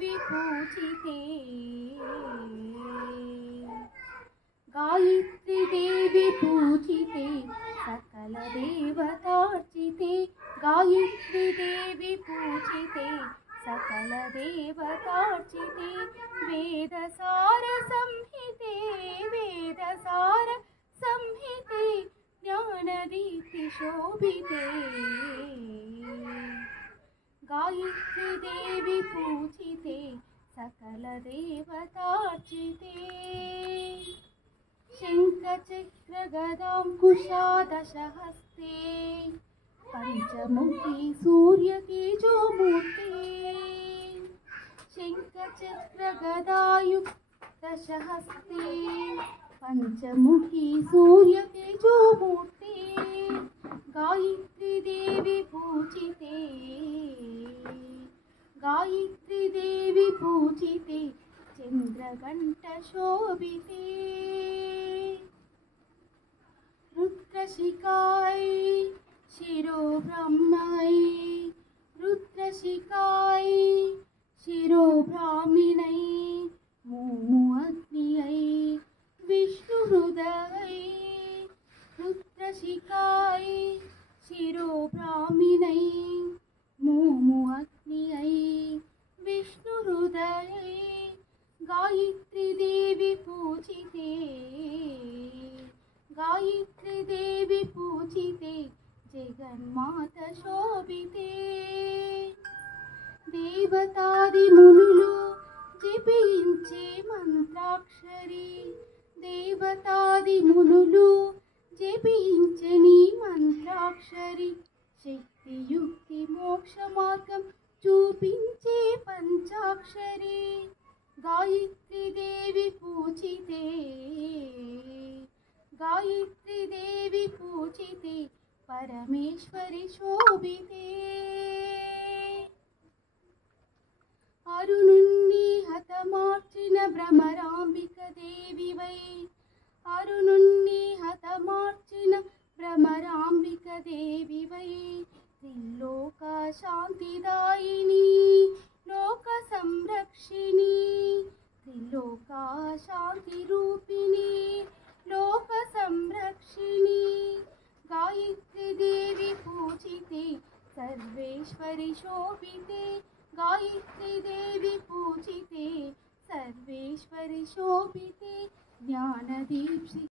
देवी पूजिते गायत्री देवी पूजिते सकल देवतार्चिते गायत्री देवी पूजिते सकल देवतार्चिते वेदसार संहिते ज्ञानदीप्ति शोभिते गायत्री देवी पूजिते सकल देवतार्चिते शंखचक्र गदांकुशादशहस्ते पंचमुखी सूर्यतेजोमूर्ते शंखचक्र गदायुक्तशहस्ते पंचमुखी सूर्यतेजोमूर्ते गायत्री देवी पूजिते गायत्री देवी पूजिते चंद्रघंट शोभिते रुद्रशिखाय शिरो ब्रह्मय रुद्रशिखाय शिरो ब्राह्मणै मोमु अग्नियै विष्णु हृदय रुद्रशिखाय शिरो ब्राह्मणै मोमु अग्नियै विष्णु हृदय गायत्री देवी पूजिते गायत्री देवी पूजिते जगन्माता शोभिते देवतादि मुनुलु जपिंचे मंत्राक्षरी देवतादि मुनुलु जपिंचे नी मंत्राक्षरी शक्ति युक्ति मोक्ष मार्गं చూపించే పంచాక్షరి गायत्री देवी पूजिते गायत्री देवी पूजिते परमेश्वरी शोभिते अरुणुन्नि हतमार्चिन भ्रमरांबिक देवी वै अरुणुन्नि हतमार्चिन भ्रमरांबिक देवी वै त्रिलोक शांतिदायिनी लोक संरक्षिणी त्रिलोक शांति रूपिणी लोक संरक्षिणी गायत्री देवी पूजिते सर्वेश्वरी शोभिते गायत्री देवी पूजिते सर्वेश्वरी शोभिते ज्ञानदीप्ति